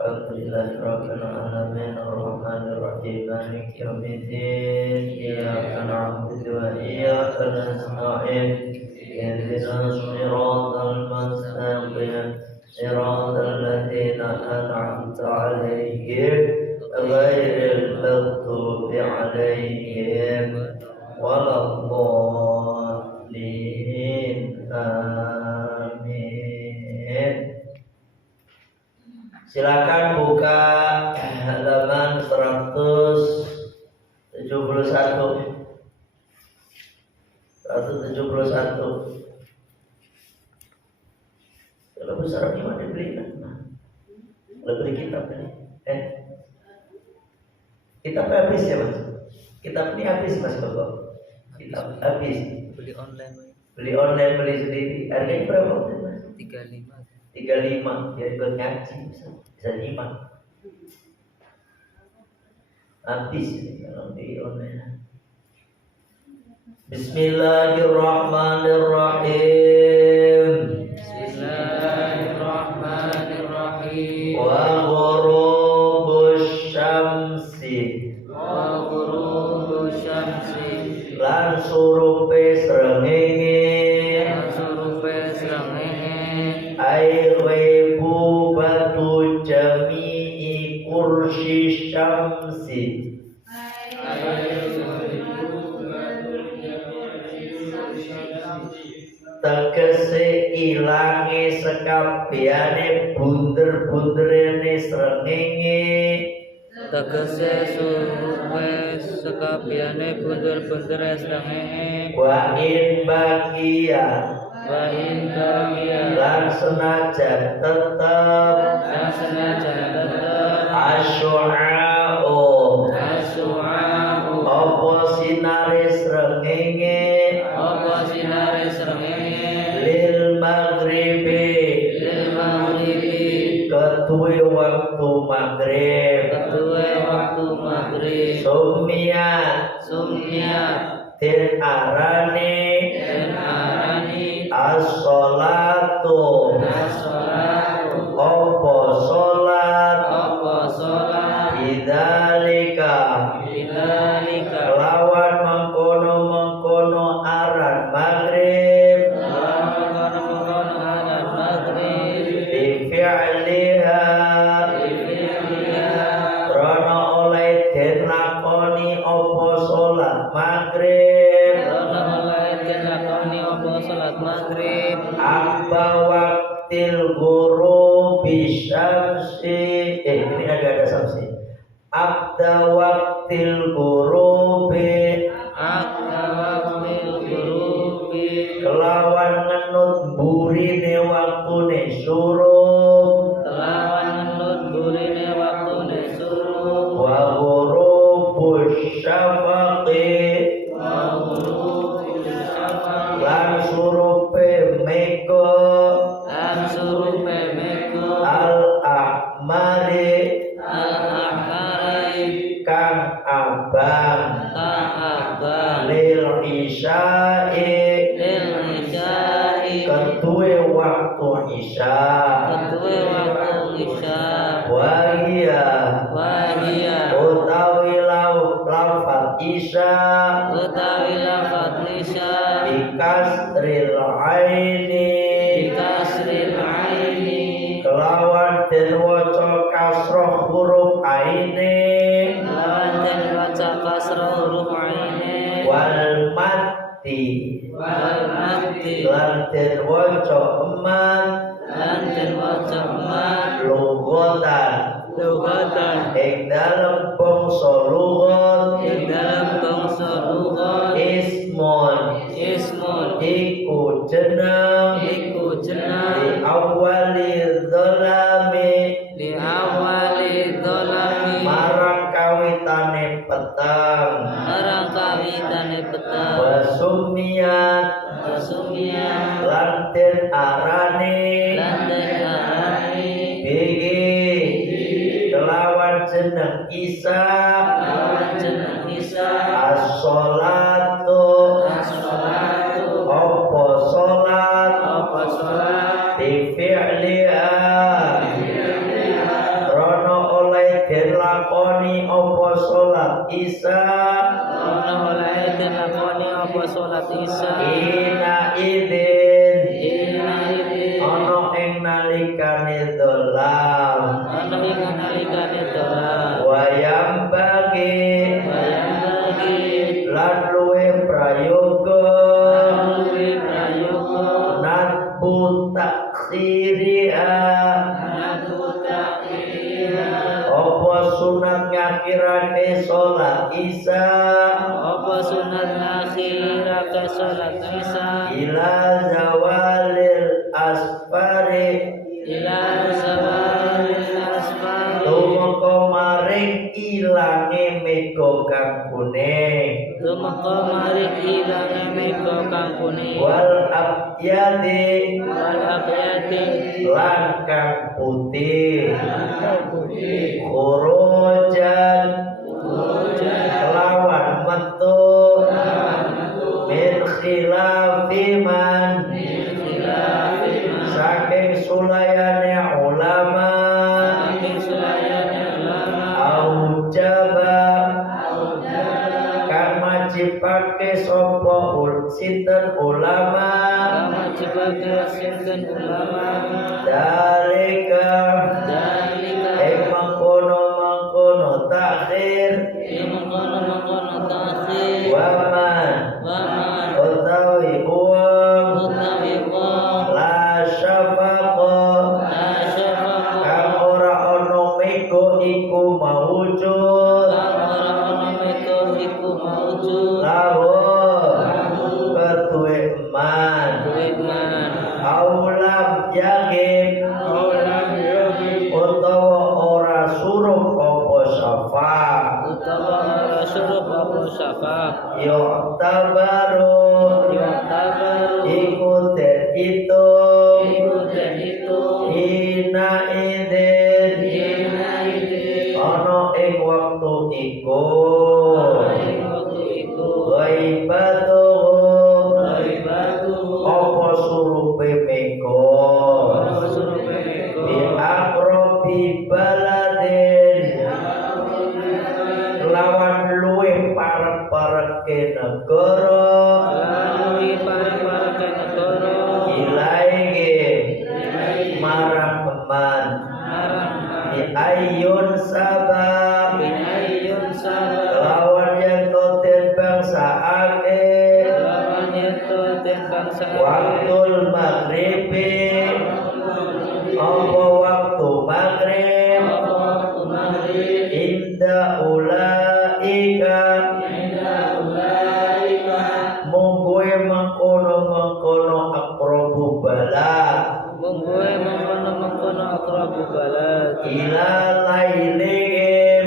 Alhamdulillahirabbil alamin arrahmanir rahim maliki yaumiddin iyyaka na'budu wa iyyaka nasta'in ihdinas siratal mustaqim siratal ladzina an'amta 'alaihim ghairil maghdubi 'alaihim waladdallin. Amin. Silakan buka halaman 171. 171. Kalau besar ini mana beli kan? Kalau beli kitab ini, kitab habis ya mas? Kitab ini habis mas Bapak? Kitab habis. Beli online. Beli online, beli sendiri. Harganya berapa mas? 35 ya, ikut ngaji bisa nyimak. Habis ini kalau di online. Bismillahirrahmanirrahim. Bismillahirrahmanirrahim. Wa ghurubus syamsi. Wa ghurubus syamsi. Lan surupe srengenge. Airebu batu jami'i kursi syamsi. Tegese ilange sekabehane bunder-bunderene srengenge. Tegese surupe sekabehane bunder-bundere srengenge. Wa in baqiya lan senajan tetep asyu'a'u apa sinare srengenge lil maghribi ketuwe waktu maghrib sumiyat den arane as-sholatu apa sholat bidzalika lawan mengkono aran maghrib bifi'liha krana oleh den lakoni apa sholat maghrib Abba waktil ghurubi syamsi. Ini ada samsi. Abda waktil ghurubi kelawan ngenut burine waktune surup wa ghurubus syafaqi lan surupe meko al-ahmari kang abang lil isya'i ketuwe waktu isya wahia utawi lafaz isya bikasril aini kelawan den waca kasroh huruf aine wal mati lan den waca emat lughatan ing dalem bangsa lughat ismun iku jeneng li awali dhalami marang kawitane petang wasumiyat lan den arane bigi kelawan jeneng Isa as-sholatu apa sholat bi fi'liha ing nalikane dolam ana ing nalikane dolan wayam bagi bagi lan luwe prayoga luwe prayoga natbu taksiria aku takira apa sunat ngakirake sholat isya apa sunat ngakhirake salat isya ila zawalil asfari ila zawalil asfar tumeka maring ilange mega kang kuning tumeka maring ilange mega kang kuning wal abyadi wal abyati lan kang putih khurujan kelawan metu min khilafi man saking sulayane ulama aujaba kang majibake sapa sinten ulama dalika mengkono takhir waman utawi uang la syafaqa kang ora ana mega iku maujud lawo ketuwe man aulam yagib utawa ora suruh apa syafa yo tabaru iku den hitung ina idin ana ing waktu iku ghaibatu apa surupe meko bi aqrabi baladin lawan luwih parek-pareke negara ilaike marang keman bi ayun sabab lawan yang toten bangsaake waktul maghribi apa waktu maghrib inda ulaika mungguwe mengkono akrobu bala ila lailihim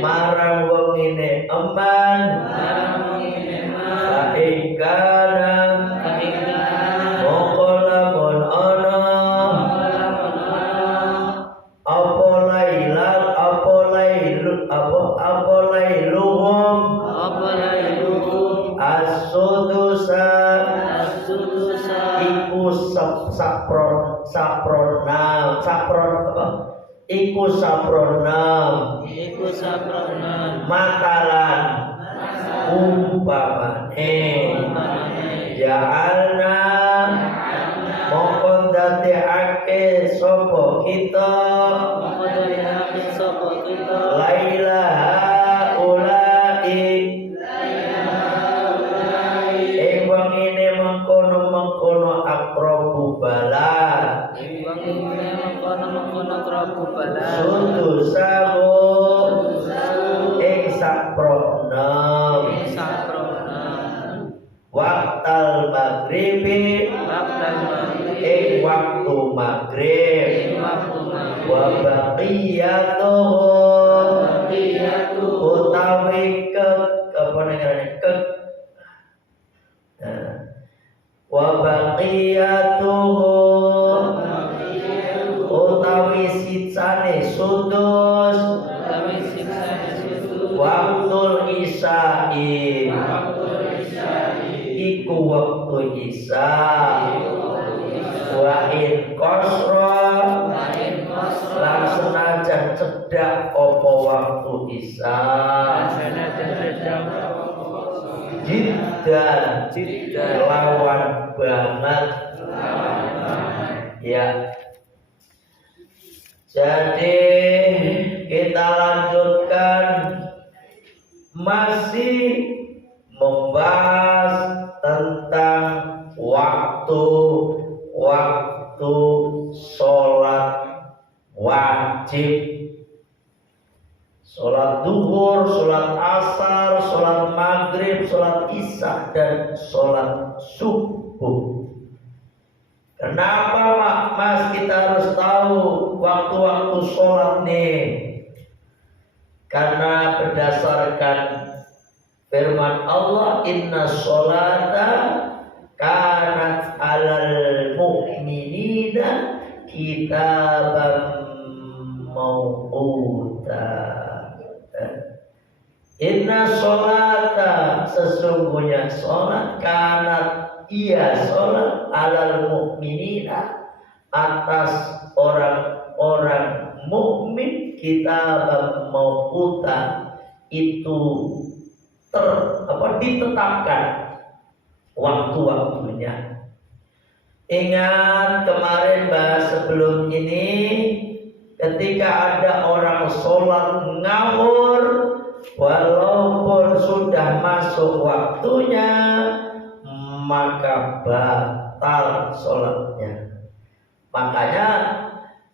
marang wengine eman kaikana mongko lamun ana apa lailuhum as-sudusa iku sapronam matalan umpamane ja'alna mongko dadekake sapa kita lailaha ulai wangine mengkono aqrabu bala sudusahu ing sapronem waktal maghribi ing waktu maghrib wa baqiyatuhu utawi apa namanya wa baqiyatuhu utawi sisane sudus waktul isya'i iku waktu isya wa in qasra lan senajan cedhak apa waktu isya jiddan lawan banget Ya. Jadi kita lanjutkan masih membahas tentang waktu sholat wajib, sholat duhur, sholat asar, sholat maghrib, sholat isya, dan sholat subuh. Kenapa Mas kita harus tahu waktu-waktu sholat nih? Karena berdasarkan firman Allah, inna sholata kanat alal mu'minina kitaban mawquta. Inna sholata, sesungguhnya sholat, kanat, ia sholat, alal mu'minina, atas orang-orang mukmin, kitaban mawquta, itu ditetapkan waktu-waktunya. Ingat kemarin bahas sebelum ini, ketika ada orang sholat ngawur, walaupun sudah masuk waktunya, maka batal sholatnya. Makanya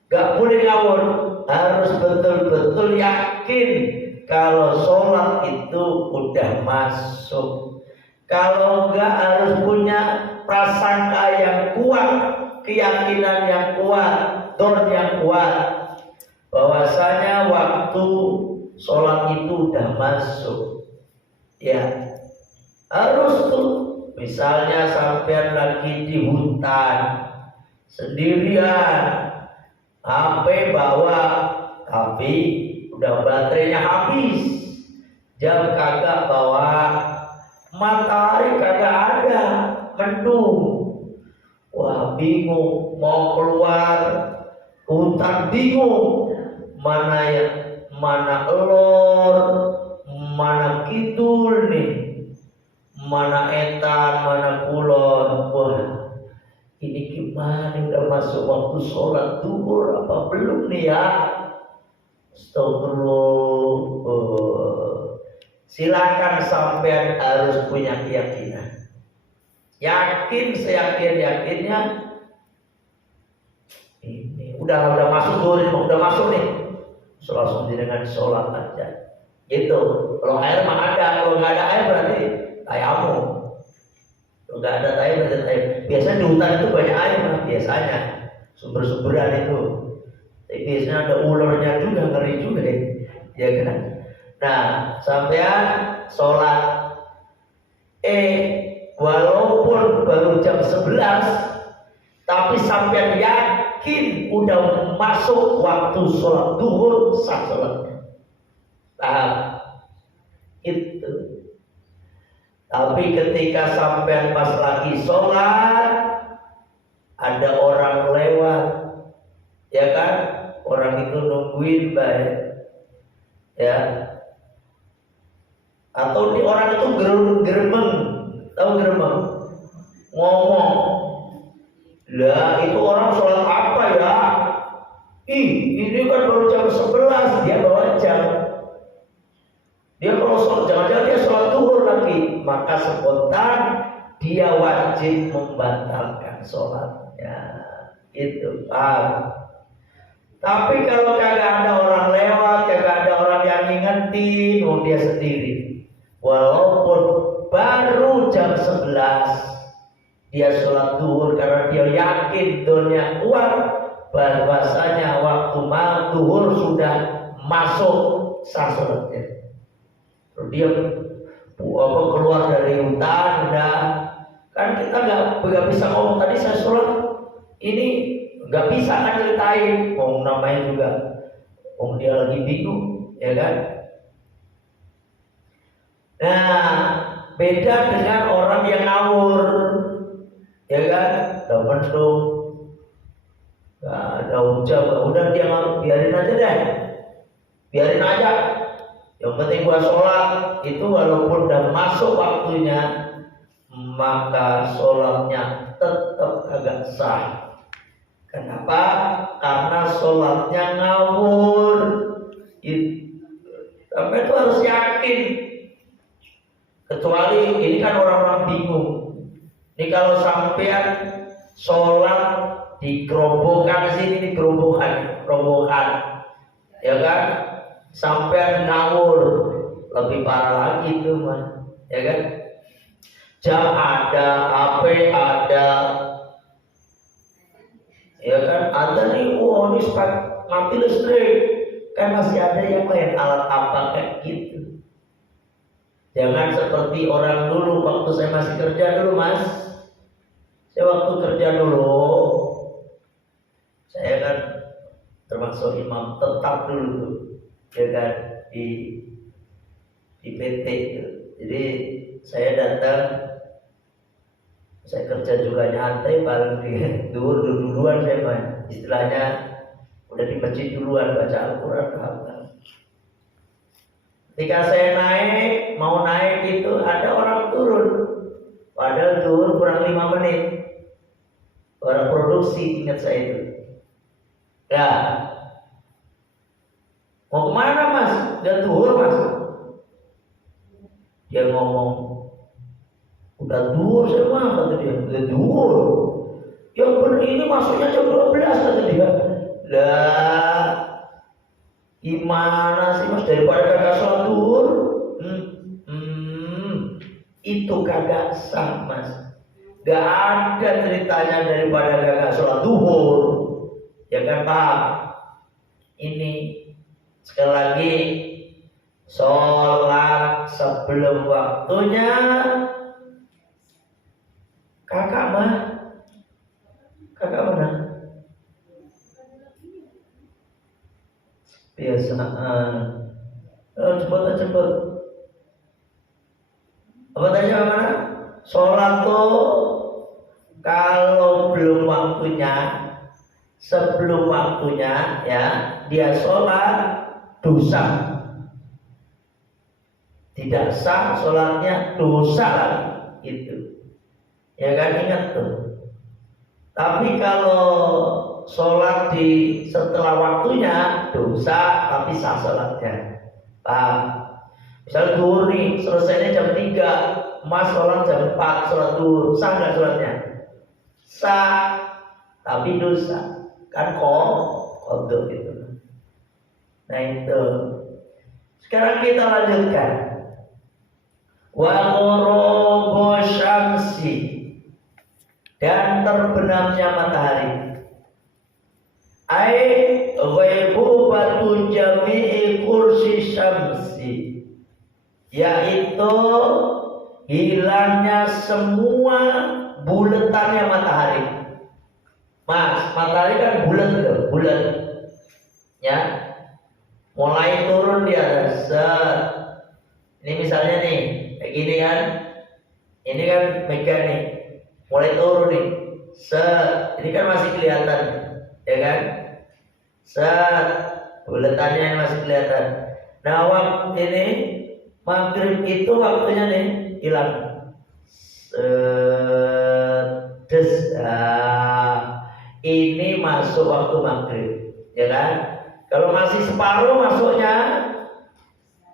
gak boleh ngawur, harus betul-betul yakin kalau sholat itu udah masuk. Kalau enggak, harus punya prasangka yang kuat, keyakinan yang kuat, don yang kuat, bahwasanya waktu sholat itu udah masuk. Ya, harus tuh. Misalnya sampai lagi di hutan sendirian, HP bawa tapi udah baterainya habis, jam kagak bawa, matahari kagak ada, mendung. Wah, bingung mau keluar hutan, bingung mana elor, mana kidul nih, mana etan, mana kulon. Wah, ini gimana, udah masuk waktu sholat duhur apa belum nih ya? Astagfirullah. Silakan sampean harus punya keyakinan. Yakin seyakin-yakinnya ini udah masuk duhur, udah masuk nih. Langsung dengan sholat aja. Gitu. Kalau air mah ada, kalau nggak ada air berarti tayammum. Kalau nggak ada tayammum berarti tayammum. Biasanya di hutan itu banyak air, biasanya sumber-sumberan itu. Tapi biasanya ada ularnya juga, ngeri juga deh, ya kan? Nah, sampean sholat, walaupun baru jam 11, tapi sampean yakin udah masuk waktu sholat duhur, sah sholatnya. Paham? Itu. Tapi ketika sampean pas lagi sholat, ada orang lewat, ya kan? Orang itu nungguin baik, ya. Atau di orang itu geremeng, tahu geremeng? Ngomong, lah itu orang sholat apa ya? Ini kan baru jam 11, dia bawa jam. Dia kalau sholat, jangan-jangan dia sholat duhur lagi, maka spontan dia wajib membatalkan sholatnya. Itu paham. Tapi kalau kagak ada orang lewat, kagak ada orang yang ngingetin, dia sendiri. Walaupun baru jam 11, dia sholat duhur karena dia yakin dunia kuat, bahwasanya waktu duhur sudah masuk, sah sholatnya. Dia keluar dari hutan, udah kan kita nggak bisa ngomong tadi saya sholat ini, nggak bisa kan ceritain, namanya juga dia lagi bingung, ya kan? Nah, beda dengan orang yang ngawur, ya kan? Udah mendung, nggak ada hujan, udah dia biarin aja deh, biarin aja. Yang penting gua sholat, itu walaupun udah masuk waktunya, maka sholatnya tetap agak sah. Kenapa? Karena sholatnya ngawur. Sampai itu harus yakin. Kecuali ini kan orang-orang bingung. Ini kalau sampean sholat di gerobokan sini, di gerobokan, ya kan? Sampean ngawur, lebih parah lagi itu mah, ya kan? Jam ada, HP ada, ya kan? Ada nih, ini mati listrik, kan masih ada yang main alat apa kayak gitu. Jangan seperti orang dulu waktu saya masih kerja dulu, Mas. Saya waktu kerja dulu, saya kan termasuk imam tetap dulu tuh, ya kan, di PT gitu. Jadi saya datang, saya kerja juga nyantai, paling di duluan saya main. Istilahnya udah di masjid duluan baca Al-Quran. Ketika saya mau naik itu ada orang turun, padahal turun kurang 5 menit. Orang produksi, ingat saya itu. Ya, mau kemana Mas? Udah zuhur Mas. Dia ngomong, udah zuhur semua, kata dia. Udah zuhur. Yang benar ini masuknya jam 12, kata dia. Lah, gimana sih Mas, daripada kagak sholat zuhur? Itu kagak sah Mas. Gak ada ceritanya daripada kagak sholat zuhur. Ya kan Pak? Ini sekali lagi, sholat sebelum waktunya kakak mana? Biasaan. Cepet. Apa tanya mana? Sholat tuh kalau belum waktunya, sebelum waktunya ya, dia sholat dosa. Tidak sah sholatnya, dosa lagi. Itu. Ya kan, ingat tuh. Tapi kalau sholat di setelah waktunya, dosa tapi sah sholatnya. Paham? Misalnya zuhur nih, selesainya jam 3, Mas sholat jam 4, sholat zuhur, sah nggak sholatnya? Sah, tapi dosa. Kan kodok gitu. Nah itu. Sekarang kita lanjutkan. Wa ghurubu syamsi, dan terbenamnya matahari. Ai ghaibubatu jami'i kursi syamsi, yaitu hilangnya semua buletannya matahari. Mas, matahari kan bulat, ya. Mulai turun di atas. Ini misalnya nih, kayak gini kan. Ini kan mega nih. Mulai turun nih. Ini kan masih kelihatan, ya kan? Buletannya masih kelihatan. Nah, waktu ini maghrib itu waktunya nih hilang. Ini masuk waktu maghrib, ya kan? Kalau masih separuh masuknya,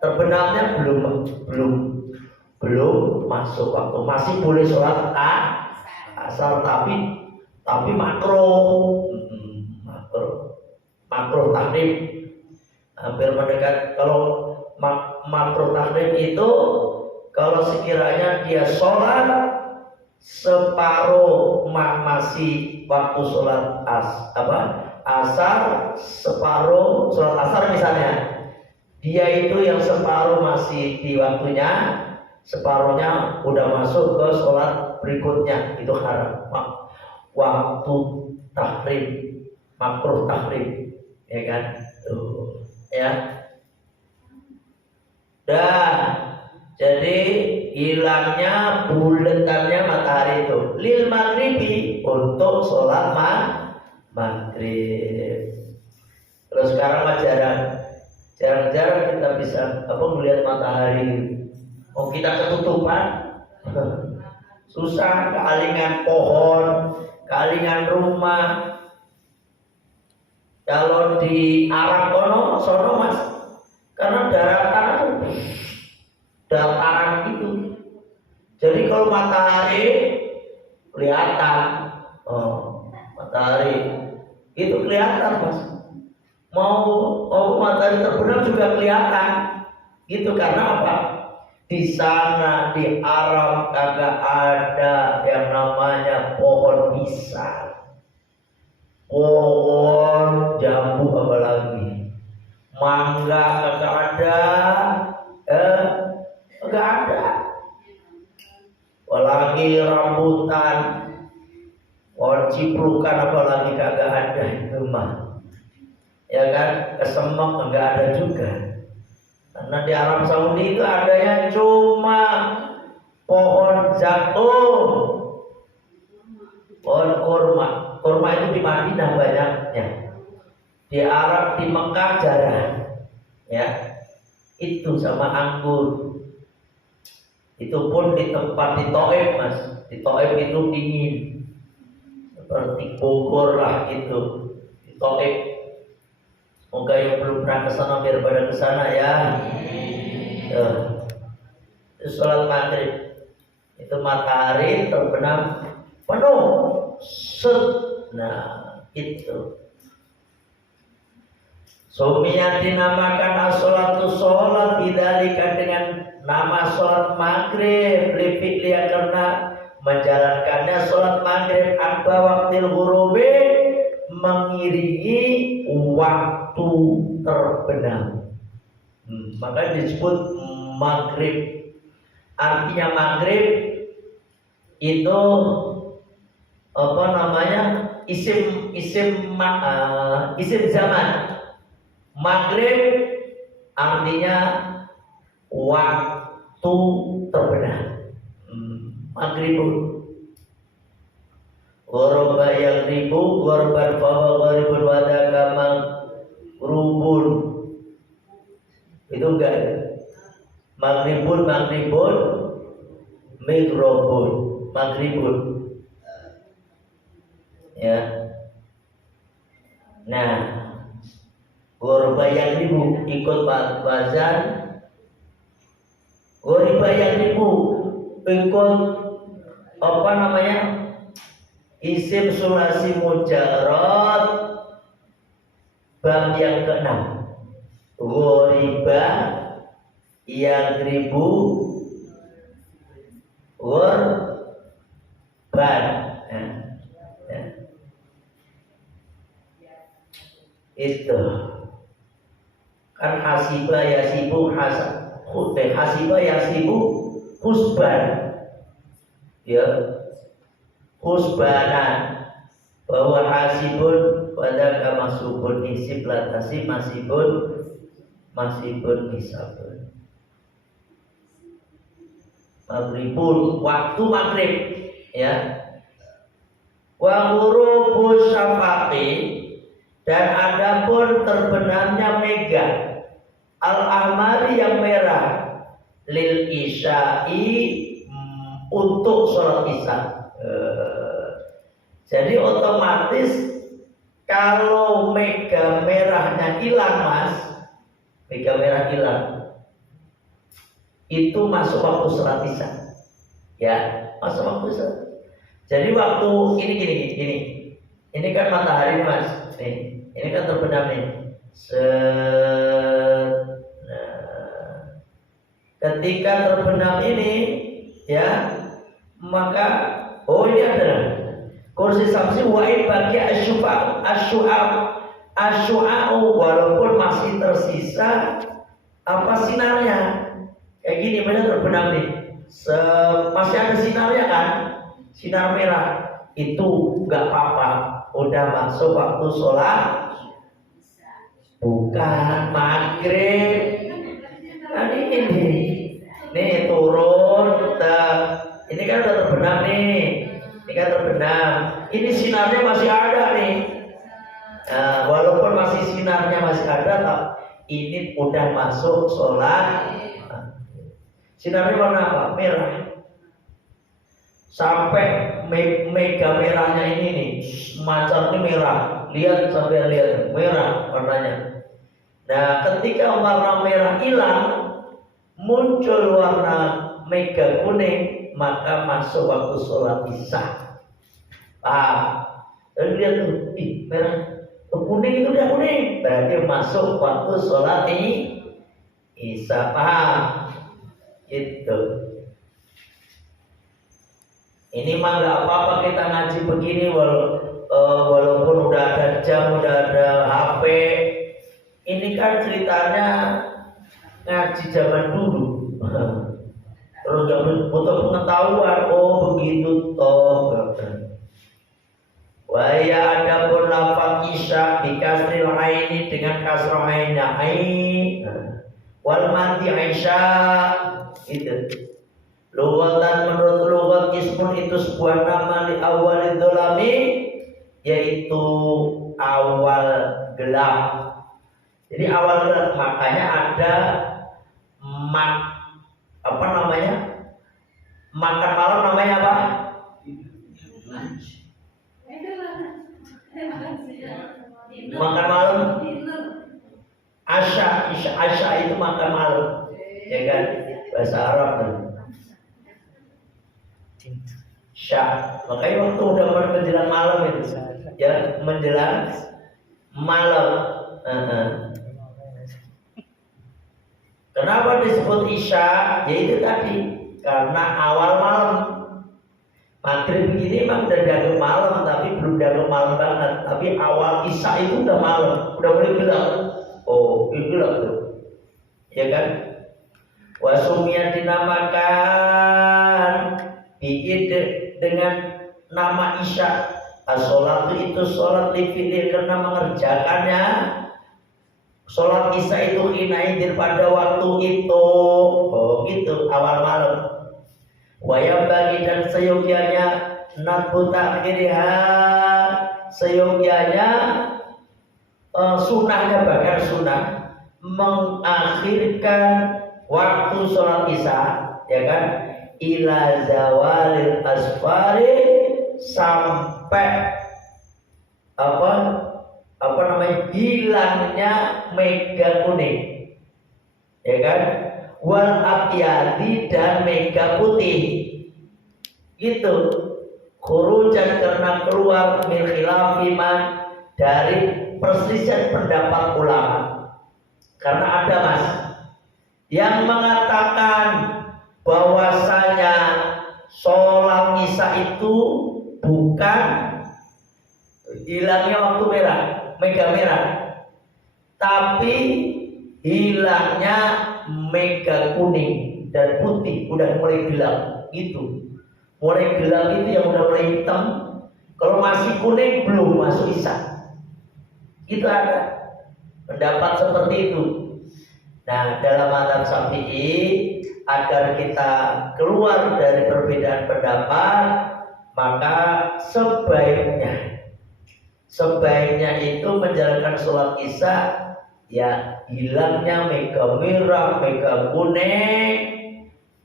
terbenamnya belum masuk waktu, masih boleh sholat asar, tapi makro tahrim, hampir mendekat. Kalau makro tahrim itu kalau sekiranya dia sholat separuh masih waktu sholat asar, separuh sholat asar misalnya, dia itu yang separuh masih di waktunya, separuhnya udah masuk ke sholat berikutnya, itu haram. Waktu tahrim, makruh tahrim, ya kan? Tuh, ya. Dan jadi hilangnya buletannya matahari itu lil maghribi, untuk sholat maghrib. Terus sekarang mah jarang kita bisa melihat matahari. Kita ketutupan, susah, kealingan pohon, kalingan rumah. Kalau di Arab sono mas, karena daratan itu dataran gitu. Jadi kalau matahari kelihatan, matahari itu kelihatan mas. Mau matahari terbenam juga kelihatan. Gitu karena apa? Di sana di Arab kagak ada yang namanya pohon pisang, pohon jambu apalagi, mangga kagak ada, kagak ada. Apalagi rambutan, pohon ciprukan apalagi kagak ada itu mah. Ya kan, kesemek enggak ada juga. Karena di Arab Saudi itu adanya cuma pohon zaitun, pohon kurma. Kurma itu di Madinah banyaknya. Di Arab, di Mekah jarang. Ya, itu sama anggur. Itu pun di tempat di Thaif mas. Di Thaif itu dingin, seperti Bogor lah itu. Di Thaif. Semoga yang belum pernah kesana biar pada kesana ya. Itu sholat maghrib. Itu matahari terbenam penuh. Nah itu. Sumiya dinamakan as-sholatu sholat bidzalika dengan nama sholat maghrib. Lifi'liya karena menjalankannya sholat maghrib abba waktil ghurubi, mengiringi waktu terbenam. Maka disebut maghrib. Artinya maghrib itu apa namanya? Isim zaman. Maghrib artinya waktu terbenam. Maghribun. Ghoroba yang ribu, ghorban fawa gharibun wadaka maghrubun. Itu enggak ya? Maghribun, migrobun, maghribun. Ya. Nah, ghoroba yang ribu ikut wazan. Ghoriba yang ribu ikut apa namanya? Isim sulasi mujarrad bab yang ke-6. Ghoriba yang ribu ghorban. Itu kan hasiba yasibu hasiba yasibu husban. Ya, husbanan bahwa hasibun pada kamasubun isib latasi masibun hisabun. Maghribun waktu maghrib ya. Wa ghurubus syafaqi dan adapun terbenamnya mega al-ahmari yang merah lil isya'i untuk sholat isya. Jadi otomatis kalau mega merahnya hilang mas, mega merah hilang, itu masuk waktu sholat isya. Ya, masuk waktu isya. Jadi waktu ini kan matahari mas, ini kan terbenam nih. Ketika terbenam ini, ya, maka ini adalah kursi samsi wa'id bagi asyu'a'u walaupun masih tersisa apa sinarnya. Kayak gini benar terbenam nih. Masih ada sinarnya kan? Sinar merah. Itu enggak apa-apa. Udah masuk waktu sholat. Bukan maghrib. Nah ini. Nih turun. Ini kan udah terbenam nih. Ini kan terbenam. Ini sinarnya masih ada nih. Nah, walaupun masih sinarnya masih ada, ini udah masuk sholat. Sinarnya warna apa? Merah. Sampai mega merahnya ini nih, macan ini merah. Lihat sampai lihat merah warnanya. Nah, ketika warna merah hilang, muncul warna mega kuning, maka masuk waktu sholat isya. Dan lihat tuh, merah, kuning itu udah kuning, berarti masuk waktu sholat isya. Paham? Itu. Ini mah nggak apa-apa kita ngaji begini, walaupun udah ada jam, udah ada HP. Ini kan ceritanya ngaji zaman dulu. Terus butuh pengetahuan. Oh begitu toh. Waya ada pun lafaz isya dikasril aini dengan kasrah ainnya wal mati Aisyah itu. Lughatan menurut lughat ismun itu sebuah nama li awalid dzalami, yaitu awal gelap. Jadi awal gelap, makanya ada apa namanya? Makan malam namanya apa? Makan malam. Asya itu makan malam, ya kan? Bahasa Arab kan. Sya, makanya waktu udah menjelang malam itu, ya menjelang malam. Kenapa disebut isya? Yaitu tadi karena awal malam. Maghrib begini memang udah dianggap malam, tapi belum dianggap malam banget. Tapi awal isya itu udah malam, udah mulai gelap. Oh, gelap tuh, ya kan? Wasumia dinamakan biid dengan nama isya. As-sholatu itu sholat lifilir karena mengerjakannya. Sholat isya itu hinaidin pada waktu itu. Oh gitu, awal malam. Wayam bagi dan seyogianya natbu takhiriha, seyogianya sunnahnya, bahkan sunnah mengakhirkan waktu sholat isya, ya kan, ila zawalil asfari, sampai apa namanya, hilangnya mega kuning, ya kan, wal abyadi, dan mega putih, gitu. Khurujan karena keluar min khilafiman, dari perselisihan pendapat ulama. Karena ada mas yang mengatakan bahwasanya sholat isya itu bukan hilangnya waktu merah, mega merah, tapi hilangnya mega kuning dan putih, udah mulai gelap gitu. Mulai gelap itu yang udah mulai hitam. Kalau masih kuning belum masuk isya. Itu ada pendapat seperti itu. Nah, dalam mazhab Syafi'i, agar kita keluar dari perbedaan pendapat, maka sebaiknya itu menjalankan sholat isya, ya hilangnya mega merah, mega kuning,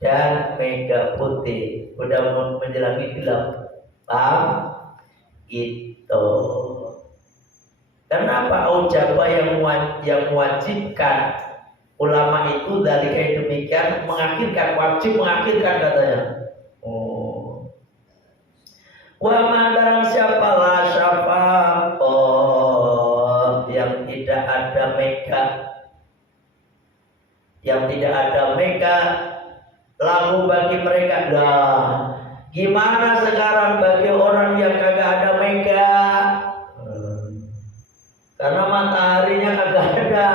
dan mega putih, udah menjelangi gelap. Paham? Itu. Kenapa ujabah yang mewajibkan ulama itu dari kayak demikian, mengakhirkan, wajib mengakhirkan katanya. Oh. Wa man barang siapa la syafa, yang tidak ada mega, lalu bagi mereka, lah gimana sekarang bagi orang yang kagak ada mega? Karena mataharinya kagak ada.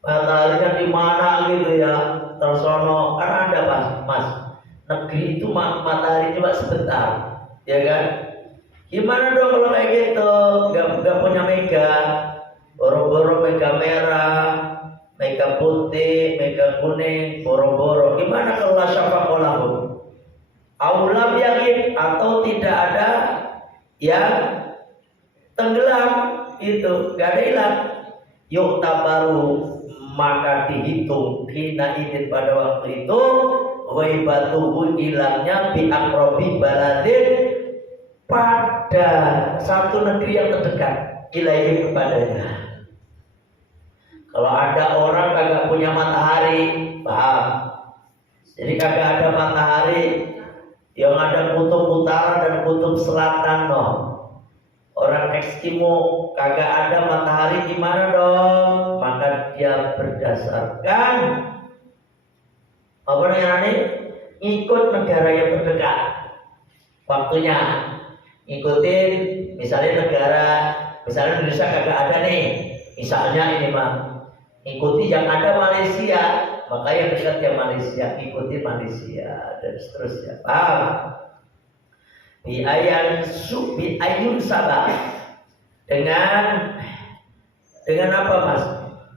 Mataharinya di mana gitu ya, tersono. Karena ada mas, negeri itu matahari cuma sebentar, ya kan? Gimana dong kalau kayak gitu? Gak punya mega, boro-boro mega merah, mega putih, mega kuning, boro-boro. Gimana kalau la syafaqolahu? Aulam yakin, atau tidak ada yang tenggelam, itu gak ada hilang. Yuk tabaru, maka dihitung hina idin pada waktu itu ghaibatuhu hilangnya bi aqrabi baladin pada satu negeri yang terdekat ilaihi kepadanya. Kalau ada orang kagak punya matahari, paham? Jadi kagak ada matahari, yang ada kutub utara dan kutub selatan no. Orang Eskimo kagak ada matahari gimana dong? Maka dia berdasarkan apa namanya? Ikut negara yang terdekat. Waktunya ikutin misalnya Indonesia kagak ada nih. Misalnya ini mah ikuti yang ada Malaysia, maka yang dekat ya Malaysia, ikuti Malaysia dan seterusnya. Paham? Bi ayun sabah dengan apa mas?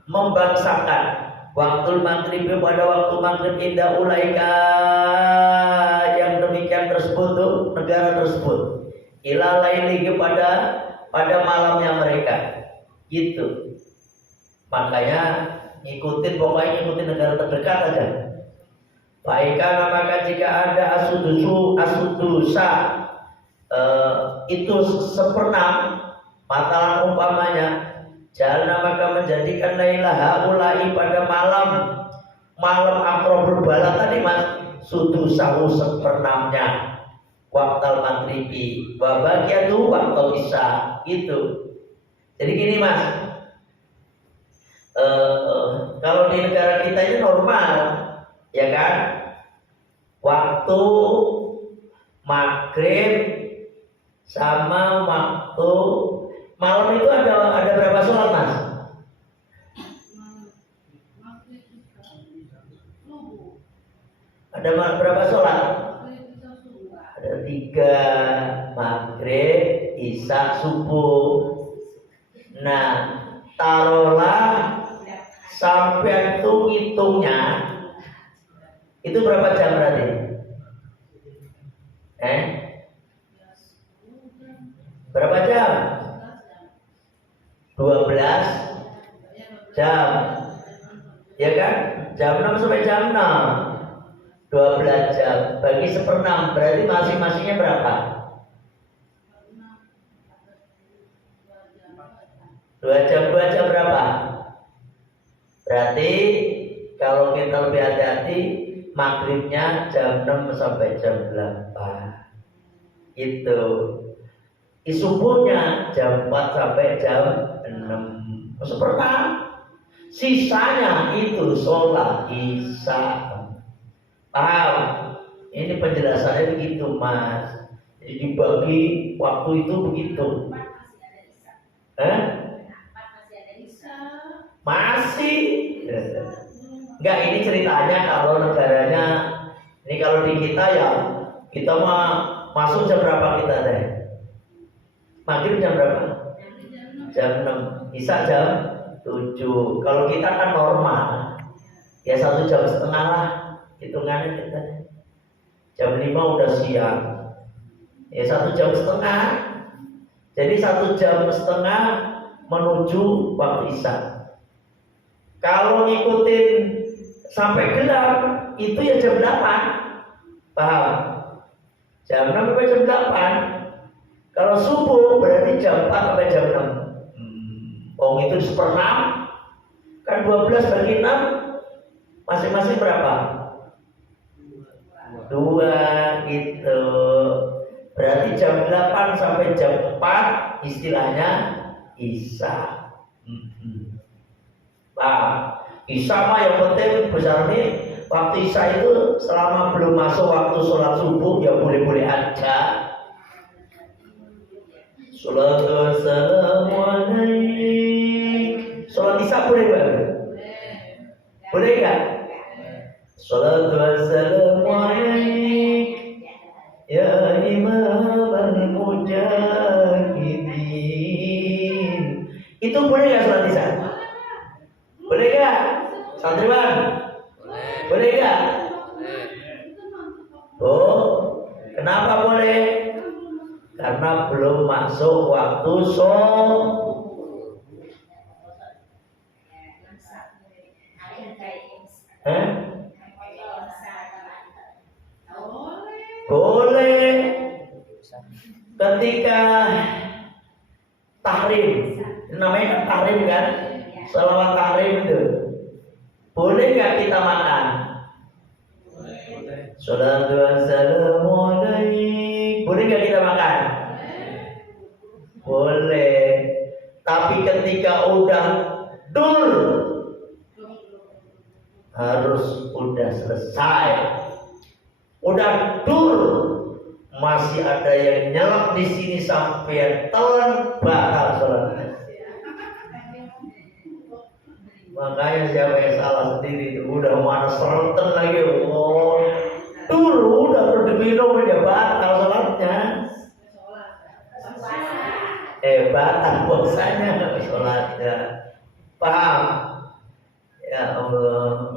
Membangsakan waktu maghrib pada waktu maghrib indah ulaika yang demikian tersebut tuh negara tersebut ila lailihi pada malamnya mereka gitu. Makanya pokoknya ngikutin negara terdekat aja. Baikkan maka jika ada asudusa itu seperenam matalan umpamanya jalan maka menjadikan lailah ulai pada malam aqrabul bala tadi mas sudusahu seperenamnya waktal maghribi wa baqiatu waktal isya itu. Jadi gini mas, kalau di negara kita ini normal ya kan, waktu maghrib sama waktu malam itu ada berapa sholat mas? Ada berapa sholat? Ada 3, maghrib, isya, subuh. Nah, taruhlah sampai itu hitungnya itu berapa jam berarti? Berapa jam? 12 jam. Ya kan? Jam 6 sampai jam 6. 12 jam bagi seperenam berarti masing-masingnya berapa? 2 jam berapa? Berarti kalau kita lebih hati-hati maghribnya jam 6 sampai jam 8 itu. Subuhnya jam 4 sampai jam 6 seperenam. Sisanya itu sholat isya. Paham? Ini penjelasannya begitu mas. Jadi dibagi waktu itu begitu. Masih? Enggak, ini ceritanya kalau negaranya. Ini kalau di kita ya kita mah masuk jam berapa kita deh? Maghrib jam berapa? Jam 6. Isya jam 7. Kalau kita kan normal ya 1 jam setengah lah hitungannya kita. Jam 5 udah siang ya 1 jam setengah. Jadi 1 jam setengah menuju waktu isya. Kalau ngikutin sampai gelap itu ya jam 8. Paham? Jam 6 sampai jam 8. Kalau subuh berarti jam 4 sampai jam 6. Itu seperenam. Kan 12 bagi 6 masing-masing berapa? 2 gitu. Berarti jam 8 sampai jam 4 istilahnya isya. Isya mah yang penting besar nih. Waktu isya itu selama belum masuk waktu sholat subuh ya boleh-boleh aja. Sholat wassalamu alaik. Sholat isya boleh gak? Boleh gak? Sholat wassalamu alaik ya imam al-mujahidin. Itu boleh gak sholat isya? Boleh gak? Santriwan? Boleh gak? Kenapa boleh? Karena belum masuk waktu sholat. ketika tahrim, namanya tahrim kan, selawat tahrim itu, boleh nggak kita makan? Sholatu wassalamu alaik, boleh nggak kita makan? Boleh. Tapi ketika udah dur, harus udah selesai. Udah dur, masih ada yang nyelap di sini sampai telan, batal sholatnya. Makanya siapa yang salah sendiri itu udah mana serenten lagi, oh, dulu udah berdiminum aja batal sholatnya. Batal puasanya, sholatnya. Paham? Ya Allah.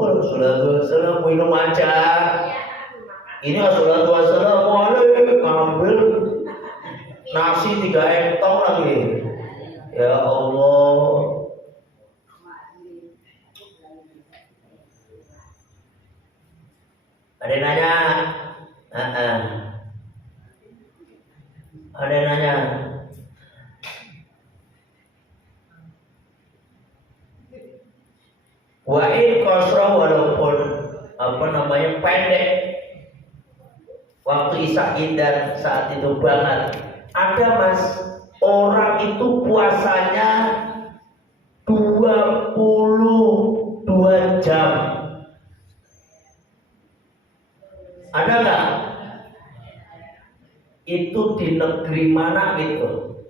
Sholatu wassalam minum aja. Ini sholatu wassalamu alaik, ambil nasi 3 entong lagi. Ya Allah. Ada yang nanya? Ada yang nanya? Wa'in kosro walaupun pendek waktu isya dan saat itu banget. Ada mas, orang itu puasanya 22 jam. Ada nggak? Itu di negeri mana gitu?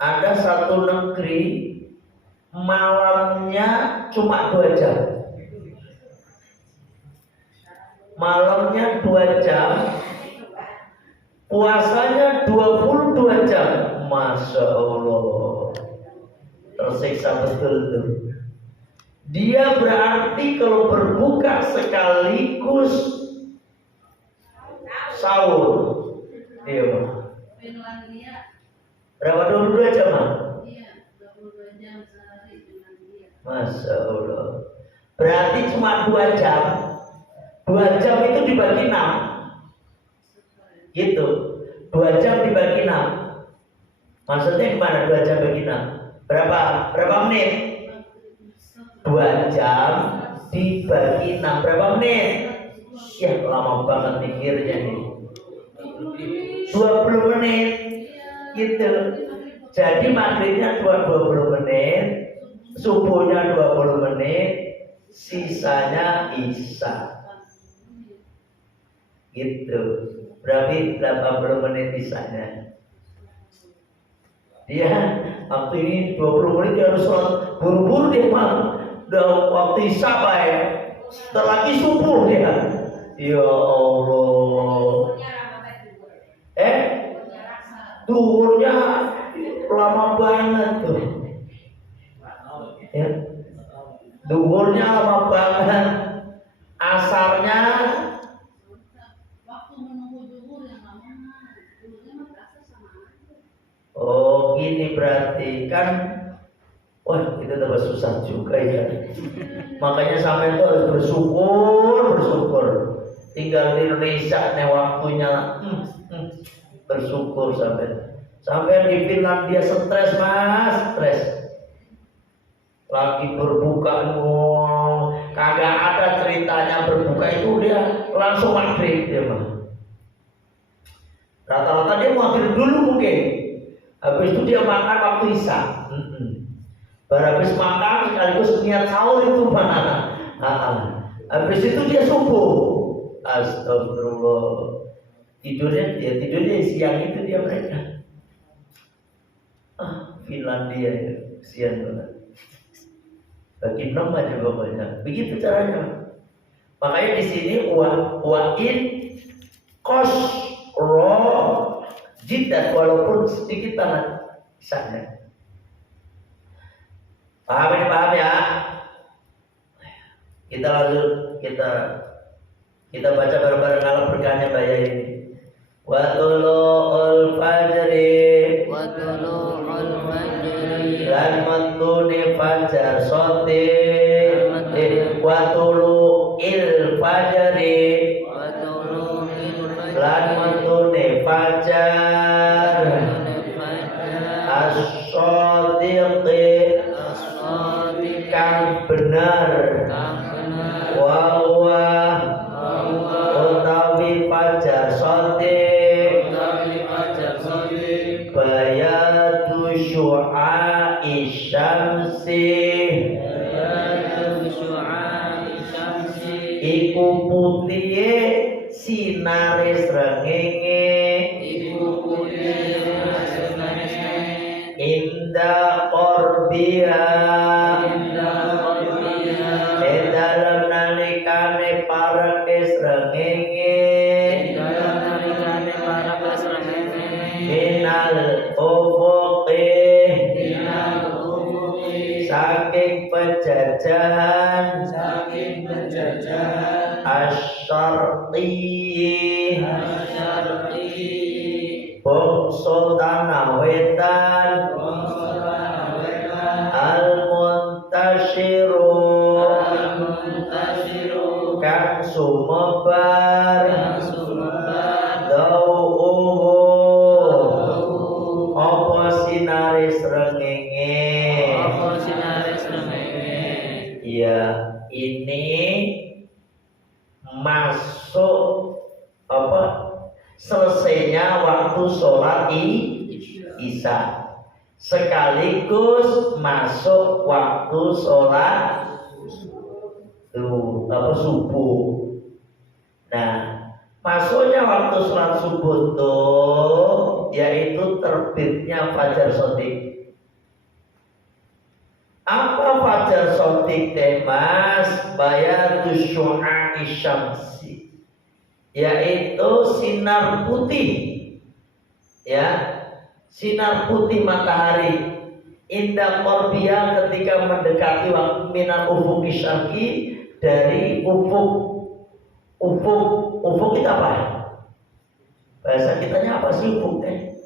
Ada satu negeri malamnya cuma 2 jam. Malamnya 2 jam, puasanya 22 jam. Masya Allah, tersiksa betul tuh. Dia berarti kalau berbuka sekaligus sahur. Iya, Pak. Berapa 22 jam, Pak? Masya Allah. Berarti cuma 2 jam. 2 jam itu dibagi 6. Gitu. 2 jam dibagi 6. Maksudnya gimana 2 jam bagi 6? Berapa menit? 2 jam dibagi 6 berapa menit? Ya lama banget mikirnya nih. 20 menit. Gitu. Jadi maghribnya 20 menit, subuhnya 20 menit, sisanya isya. Gitu. Berarti 80 menit sisanya. Dia waktu ini 20 menit dia harus sholat buru-buru dia mah. Udah waktu isya ya. Setelah lagi subuh dia. Ya Allah. Duhurnya lama banget tuh. Ya. Duhurnya lama banget. Asarnya oh gini berarti kan, wah itu tambah susah juga ya. Makanya sampai itu harus bersyukur. Tinggal di Indonesia nih waktunya, bersyukur sampai di Finlandia stres mas, stres. Lagi berbuka, kagak ada ceritanya berbuka itu dia langsung maghrib dia mah. Rata-rata dia maghrib dulu mungkin. Habis itu dia makan waktu isya. Baru habis makan sekaligus niat sahur itu mana? Habis itu dia subuh. Astagfirullah. Tidurnya siang itu dia mereka. Finlandia ya, siang banget. Bagi 6 aja pokoknya. Begitu caranya. Makanya di sini wa'in kosro jidat walaupun sedikit banget isanya. Paham ya? Kita lanjut, kita baca bareng-bareng alam berkahnya bayar ini. Wa tulu'ul fajri lan matune fajar sote wa tulu'il fajri fajar as-shadiqi kang bener wa huwa utawi fajar shadiq bayatu syu'a'i syamsi iku putihe sinare srengenge inda qorbiha dalam nalikane parake srengenge minal ufuqi saking penjajahan asyarqi bangsa tanah wetan al-muntashiru kang sumebar dau'uhu apa sinare srengenge. Ya, ini masuk selesainya waktu sholat isya sekaligus masuk waktu sholat subuh. Nah, masuknya waktu sholat subuh tuh yaitu terbitnya fajar shadiq. Apa fajar shadiq teh Mas? Bayatu syu'a'i syamsi, yaitu sinar putih, ya, sinar putih matahari indah qorbiya ketika mendekati waktu minal ufuqi syarqi dari ufuk itu apa? Bahasa kitanya apa sih ufuk teh?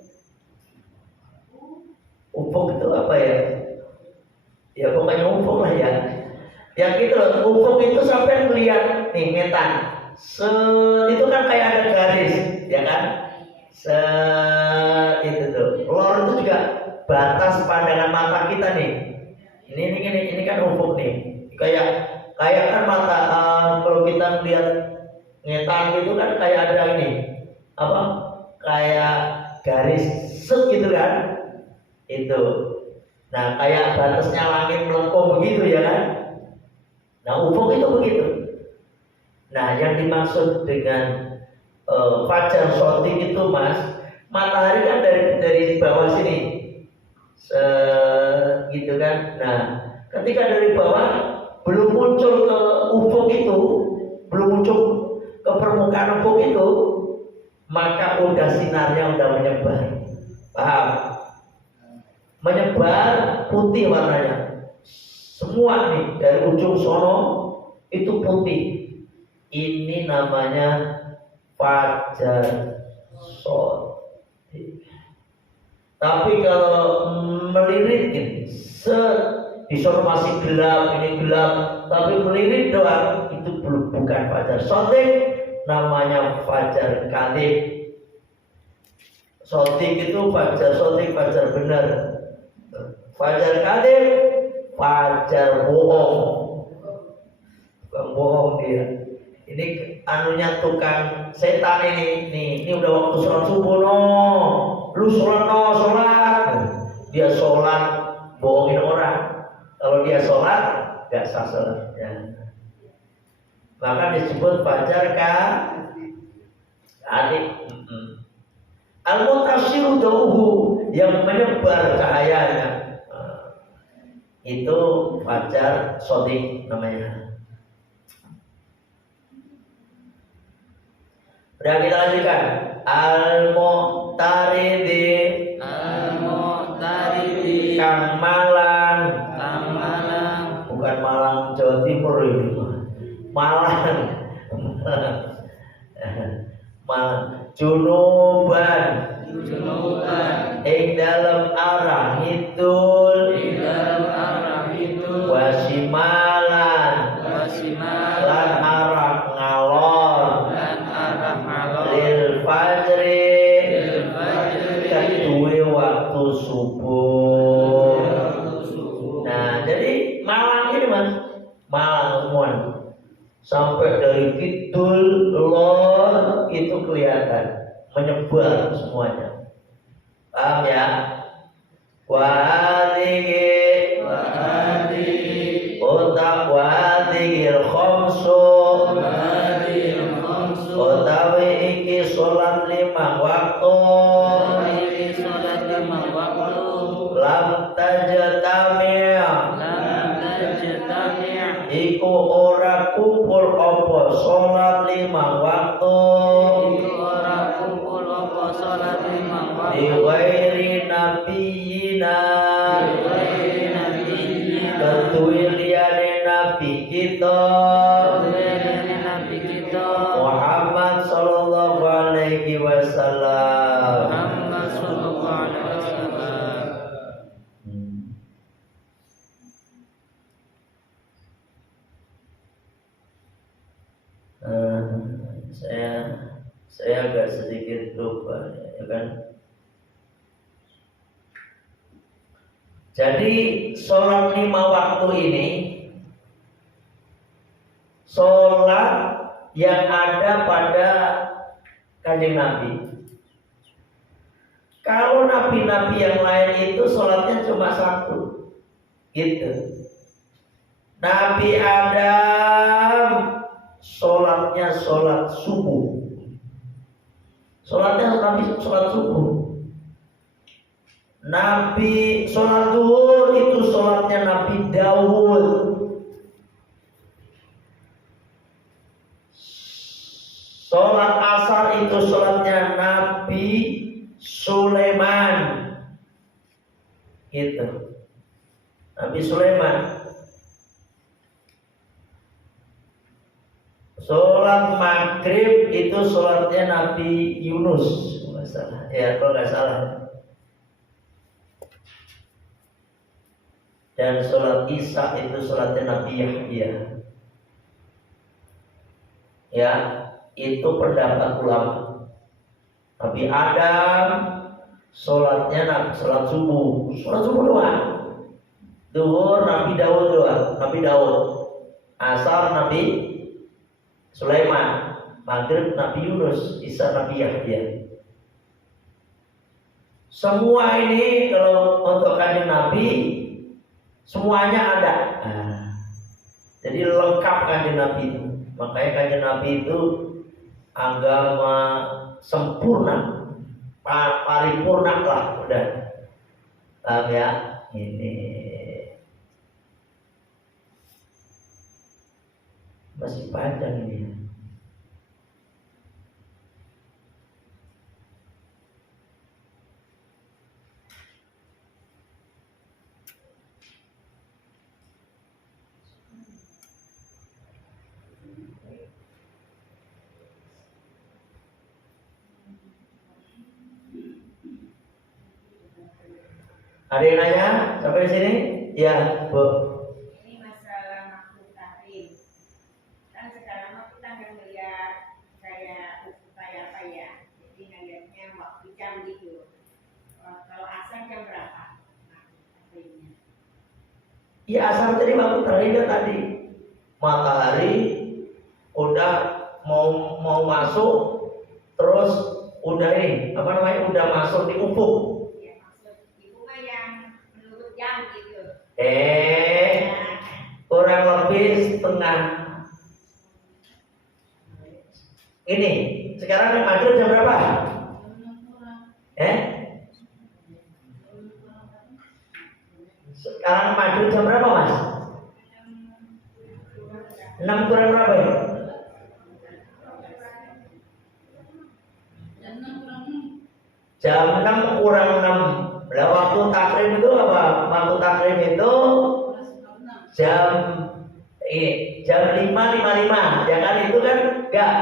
Ufuk itu apa ya? Ya pokoknya ufuk lah ya. Yang gitu loh, ufuk itu sampai melihat nih metan. Itu kan kayak ada garis, ya kan? Itu tuh. Lor itu juga batas pandangan mata kita nih. Ini kan ufuk nih. Kayak kan mata kalau kita melihat ngetan gitu kan kayak ada ini. Apa? Kayak garis set gitu kan? Itu. Nah, kayak batasnya langit melengkung begitu ya kan? Nah, ufuk itu begitu. Nah, yang dimaksud dengan fajar shadiq itu Mas, matahari kan dari bawah sini, gitu kan? Nah, ketika dari bawah belum muncul ke ufuk itu, belum muncul ke permukaan ufuk itu, maka udah sinarnya udah menyebar, paham? Menyebar putih warnanya, semua nih dari ujung sono itu putih. Ini namanya fajar shadiq. Tapi kalau melirik ini, di sono masih gelap, ini gelap, tapi melirik doang, itu bukan fajar shadiq, namanya fajar kadhib. Shadiq itu fajar shadiq, fajar benar. Fajar kadhib, fajar bohong. Tukang bohong dia. Ini anunya tukang setan ini udah waktu sholat subuh lu sholat. Dia sholat bohongin orang. Kalau dia sholat gak sah sholat ya. Maka disebut fajar kadhib. Al-muntashiru dauhu, yang menyebar cahayanya. Itu fajar shadiq namanya. Udah kita lanjutkan. Al-muqtaridi kang malang. Bukan Malang Jawa Timur ini. Malang. Junuban ing dalam arah hidul wasimalan lan arah ngalor lil fajri Paham ya? Wa hadhihi utawi khamsu utawi iki salat 5 waktu lam tajtami' iku ora kumpul apa salat 5 waktu di ghairi nabiyina ketuwi liyane nabi kita Muhammad sallallahu alaihi wasallam. Saya agak sedikit lupa ya kan. Jadi sholat 5 waktu ini sholat yang ada pada Kanjeng Nabi. Kalau nabi-nabi yang lain itu sholatnya cuma 1 gitu. Nabi Adam sholatnya sholat subuh. Sholatnya Nabi sholat subuh. Nabi sholat zuhur itu sholatnya Nabi Daud. Sholat asar itu sholatnya Nabi Sulaiman. Gitu. Nabi Sulaiman. Sholat maghrib itu sholatnya Nabi Yunus. Kalau nggak salah. Dan sholat isya itu sholatnya Nabi Yahya. Ya, itu pendapat ulama. Nabi Adam sholatnya sholat subuh doang. Zuhur Nabi Daud doang. Nabi Daud. Asar Nabi Sulaiman. Maghrib Nabi Yunus. Isya Nabi Yahya. Semua ini kalau untuk Kanjeng Nabi semuanya ada. Jadi lengkap Kanjeng Nabi itu. Makanya Kanjeng Nabi itu agama sempurna, paripurna lah udah. Paham ya? Ini masih panjang ini. Ada yang nanya sampai di sini? Ya, Bu. Ini masalah makhluk tahrim. Kan sekarang kita nggak melihat kayak apa ya. Jadi ngelihatnya waktu jam gitu. Kalau asar jam berapa? Tahrimnya. Ya asar tadi waktu tahrimnya tadi matahari udah mau masuk, terus udah ini apa namanya udah masuk di ufuk. Jam gitu. Kurang lebih setengah. Ini sekarang maghrib jam berapa? Sekarang maghrib jam berapa, Mas? 6 kurang berapa ya? Jam 6 kurang 6. Lah waktu takrim itu apa? Waktu takrim itu jam 5.55 ya kan, itu kan enggak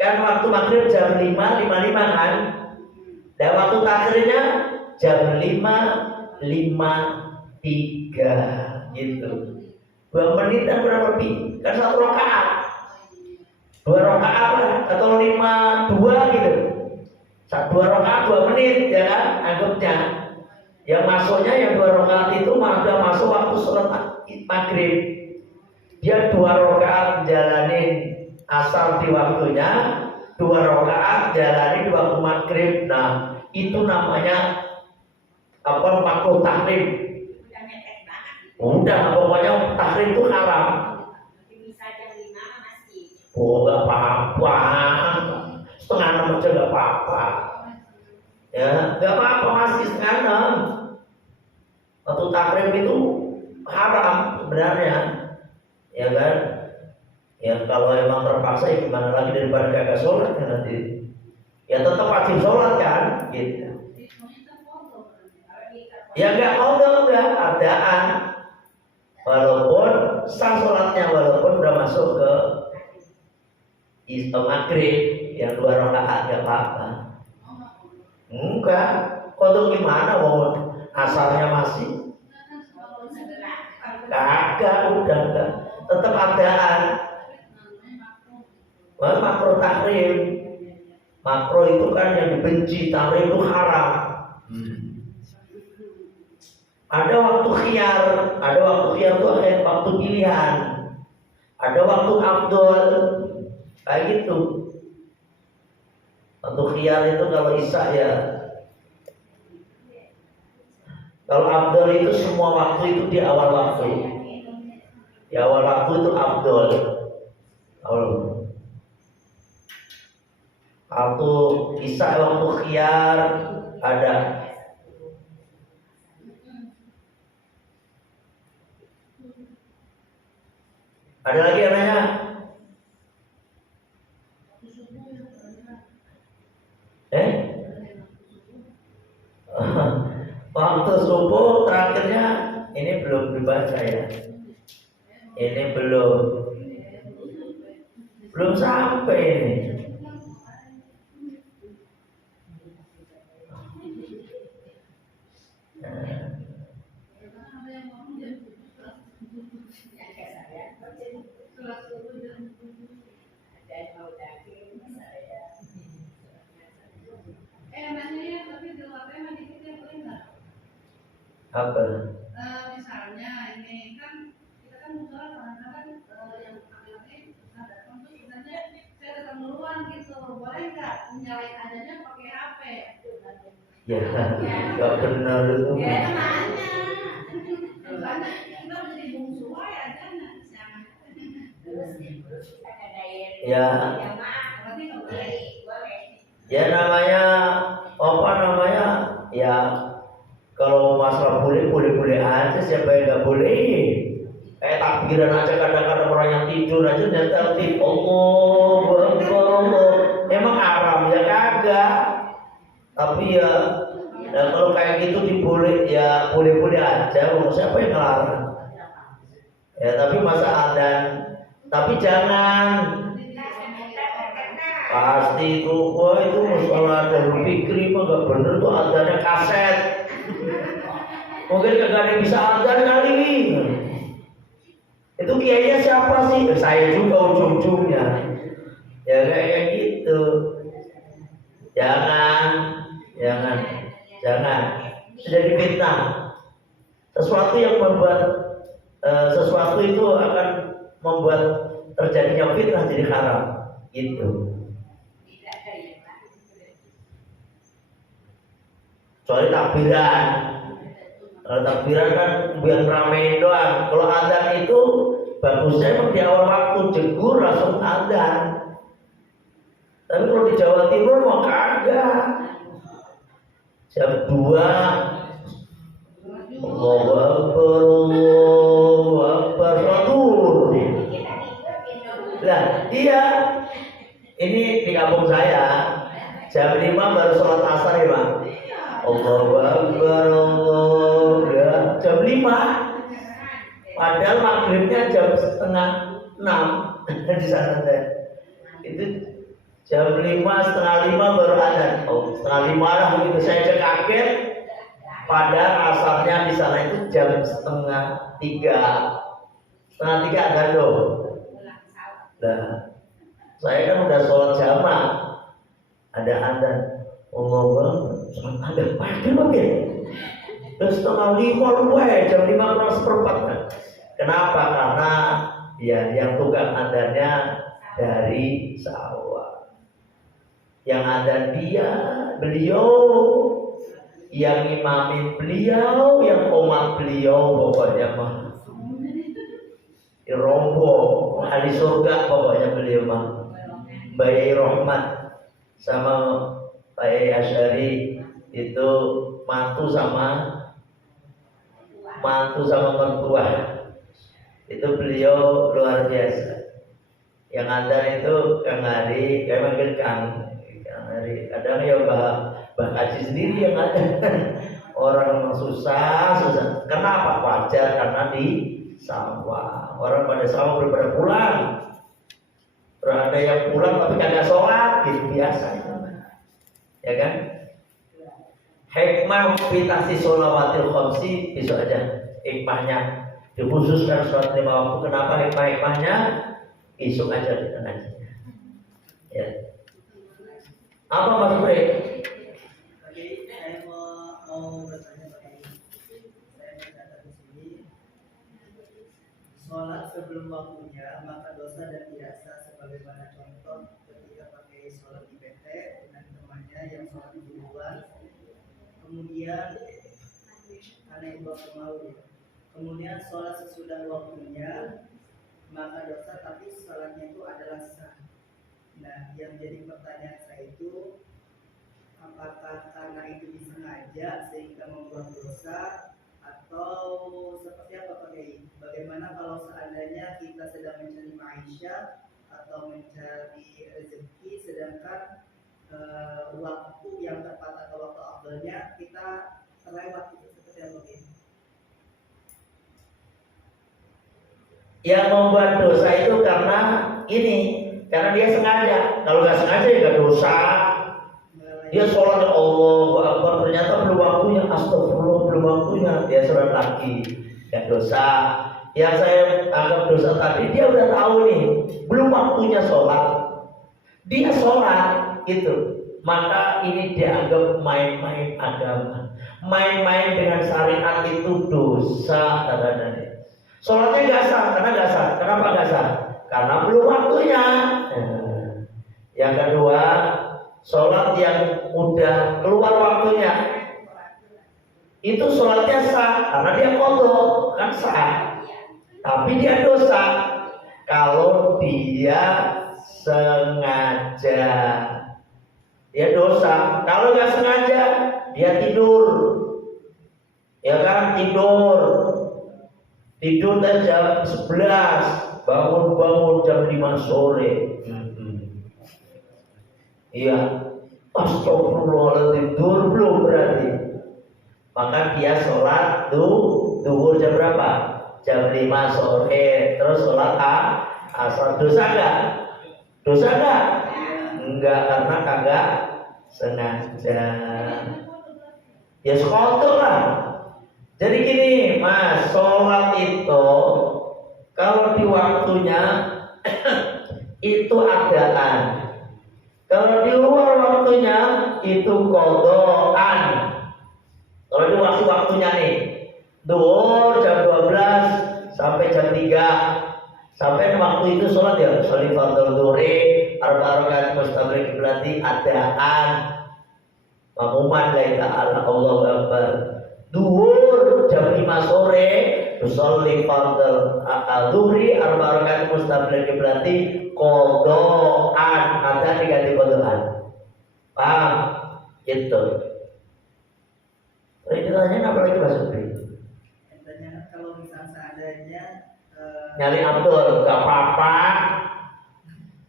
kan waktu maghrib jam 5.55 kan. Dan waktu takrimnya jam 5.53 gitu. 2 menit dan kurang lebih kan 1 rakaat. 2 rakaat lah atau 5-2 gitu. 2 rakaat 2 menit ya kan anggapnya. Yang masuknya yang 2 rakaat itu sudah masuk waktu sholat maghrib. Dia 2 rakaat jalanin asar di waktunya, 2 rakaat jalanin di waktu maghrib. Nah itu namanya apa, makruh tahrim. Udah mepet banget. Udah, pokoknya tahrim itu haram. Bisa jam 5 masih. Oh, nggak apa-apa, setengah 6 aja nggak apa-apa. Ya, nggak apa-apa, masih setengah 6. Waktu tahrim itu haram sebenarnya, ya kan? Ya kalau emang terpaksa ya gimana lagi, daripada kagak sholat ya nanti. Ya tetap wajib sholat kan, gitu. Ya nggak mau enggak adaan. Walaupun sah sholatnya, walaupun udah masuk ke Islam maghrib yang 2 rakaat nggak apa-apa. Enggak, kodok gimana? Mau asalnya masih? Kagak, udah enggak. Tetap adaan. Wah, makruh tahrim. Makruh itu kan yang dibenci, tahrim itu haram. Ada waktu khiyar itu ada waktu pilihan. Ada waktu afdol. Kayak gitu. Waktu khiyar itu kalau isya ya. Kalau afdol itu semua waktu itu di awal waktu. Di awal waktu itu afdol. Waktu isya, waktu khiyar ada. Ada lagi yang nanya? Waktu subuh terakhirnya ini belum dibaca ya. Ini belum sampai ini. Apa? Misalnya ini kan kita kan musola kadang-kadang yang laki-laki datang tuh misalnya saya datang duluan gitu, boleh nggak nyalain adanya pakai HP? Ya, nggak benar itu. Ya nanya, karena kita udah di bungsu ya jangan sama. Terus kita ngadain Ya. jamaah, berarti nggak boleh. Ya namanya apa namanya? Ya kalau masalah boleh aja, siapa yang nggak boleh? Kayak takbiran aja kadang-kadang orang yang tidur aja tertib. Allah, emang haram ya kagak. Tapi ya, kalau kayak gitu boleh aja. Siapa yang ngelarang? Ya tapi masa adzan, tapi jangan. Pasti itu, wah itu masalah dari fikri mah gak bener tuh adzannya kaset. Mungkin kagak ada yang bisa adzan kali. Itu kiainya siapa sih? Saya juga ujung-ujungnya. Ya kayak gitu. Jangan. Jadi fitnah. Sesuatu yang membuat sesuatu itu akan membuat terjadinya fitnah jadi haram. Gitu. Soalnya takbiran. Kalau takbiran kan biar ramein doang. Kalau adzan itu bagusnya emang di awal waktu, jegur langsung adzan. Tapi kalau di Jawa Timur mah kagak. Jam 2 Allahu Akbar Lah, iya. Ini di kampung saya jam 5 baru sholat asar ya, Pak. Allahu Akbar, ya, jam 5. Padahal maghribnya jam setengah 6 di sana saya. Itu jam 5, setengah 5 baru adzan. Setengah 5 lah begitu saya aja kaget. Padahal asalnya di sana itu jam setengah 3. Setengah 3 adzan loh. Nah, saya kan udah sholat jamaah. Ada adzan. Allah, ada pagi lagi. Terus setengah 5 luwe, jam 5 kurang seperempat. Kenapa? Karena ya yang tukang adzannya dari sawah. Yang ada beliau, yang imamin beliau, yang komat beliau, pokoknya mah rombong ahli surga pokoknya beliau mah. Bayi Rahmat sama Bayi Asy'ari itu mantu sama mertua. Itu beliau luar biasa. Yang ada itu Kang Ari, kayak manggil Kang Ari. Kadang ya Mbah Haji sendiri yang ada. Orang susah. Kenapa? Wajar karena di sawah. Orang pada sawah belum pada pulang. Terus ada yang pulang tapi kagak sholat, gitu biasa. Ya kan? Hikmah fitasi sholawatil khamsi, besok aja hikmahnya dikhususkan sholat 5 waktu. Kenapa hikmahnya? Besok aja kita ngajinya. Ya. Apa Mas Bre? Oke, saya mau bertanya Pak. Saya mencatat di sini, sholat sebelum waktunya maka dosa dan tidak sah, sebagaimana contoh ketika pakai sholat di PT dengan temannya yang sholat duluan, kemudian karena itu waktu mau, kemudian sholat sesudah waktunya maka dosa, tapi sholatnya itu adalah sah. Nah, yang jadi pertanyaan saya itu, apakah karena itu disengaja sehingga membuat dosa, atau seperti apa Pak Kiai? Bagaimana kalau seandainya kita sedang mencari maisha atau mencari rezeki, sedangkan waktu yang tepat atau waktu afdalnya kita terlewat, itu seperti apa Kiai? Yang membuat dosa itu karena dia sengaja. Kalau nggak sengaja ya nggak dosa. Dia sholat ya Allahu Akbar, ternyata belum waktunya, astagfirullah belum waktunya, dia sholat lagi, nggak dosa. Yang saya anggap dosa tadi, dia udah tahu nih belum waktunya sholat, dia sholat gitu, maka ini dianggap main-main agama, main-main dengan syariat itu dosa katanya. Sholatnya nggak sah, kenapa nggak sah? Karena belum waktunya. Yang kedua, sholat yang udah keluar waktunya itu sholatnya sah karena dia qadha, kan sah, tapi dia dosa kalau dia sengaja. Dia dosa kalau nggak sengaja, dia tidur, ya kan, tidur dan jam 11, bangun jam 5 sore. Iya, astagfirullahaladzim, tidur belum berarti. Maka dia sholat duhur jam berapa? Jam 5 sore. Terus sholat asar. Dosa enggak? Enggak, karena kagak sengaja. Ya sekotor lah. Jadi gini Mas, sholat itu kalau di waktunya itu adaan. Kalau di luar waktunya itu qadhaan. Kalau di waktunya nih, duhur jam 12 sampai jam 3, sampai waktu itu sholat ya, sholat fardhu dhuhri, arba rakaat mustabrik berarti adaan. Makmuman la ilaha Allahu akbar. Duhur jam 5 sore, sholat fardhu dhuhri, arba rakaat mustabrik berarti qadhaan, ada diganti qadhaan. Paham? Itu. Pertanyaannya apa lagi Mas Ubri? Pertanyaan, kalau misalnya seadanya Nyari Abdul, gak apa-apa.